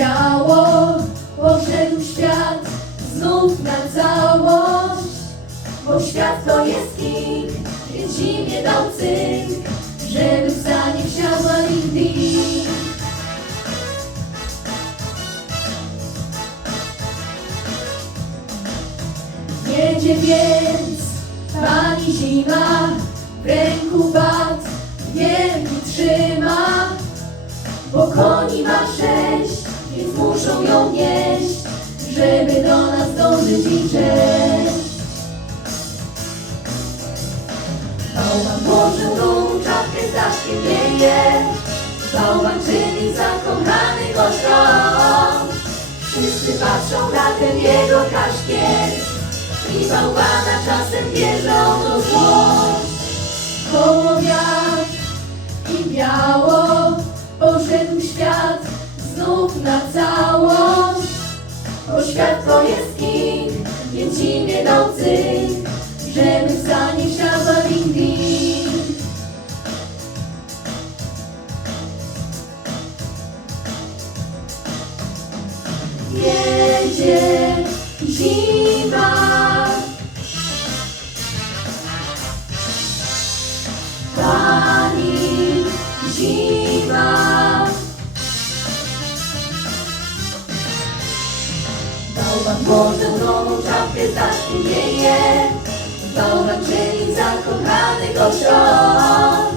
biało Poszedł świat znów na całość Bo świat to jest king, więc zimie dał cynk Żeby za nim siadła ding Jedzie więc pani zima W ręku bat wielki trzyma Bo koni ma sześć, więc muszą ją nieść Żeby do nas dążyć i cześć Bałwan włożył tą czapkę wieje Bałwan czyni zakochany gościom Wszyscy patrzą na ten jego kaszkiet I bałwana czasem bierzą do złość. Koło wiatr i biało Poszedł świat znów na całość Bo świat to jest king, więc zimie dał cynk Żeby za nim siadła ding Jedzie zima Bałwan włożył nową czapkę, zaszli wieje Bałwan czyni zakochany gościom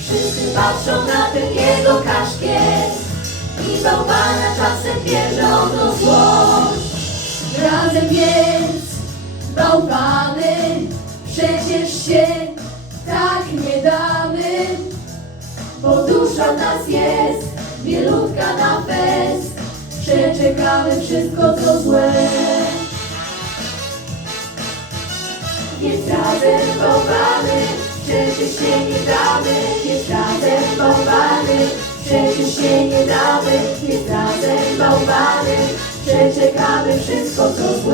Wszyscy patrzą na ten jego kaszkiet. I bałwana czasem bierze on do złość. Razem więc bałwany Przecież się tak nie damy. Bo dusza nas jest Wielutka na fest. Przeczekamy wszystko Bałwany Przecież się nie damy razem bałwany Przecież się nie damy razem bałwany Przeczekamy wszystko co złe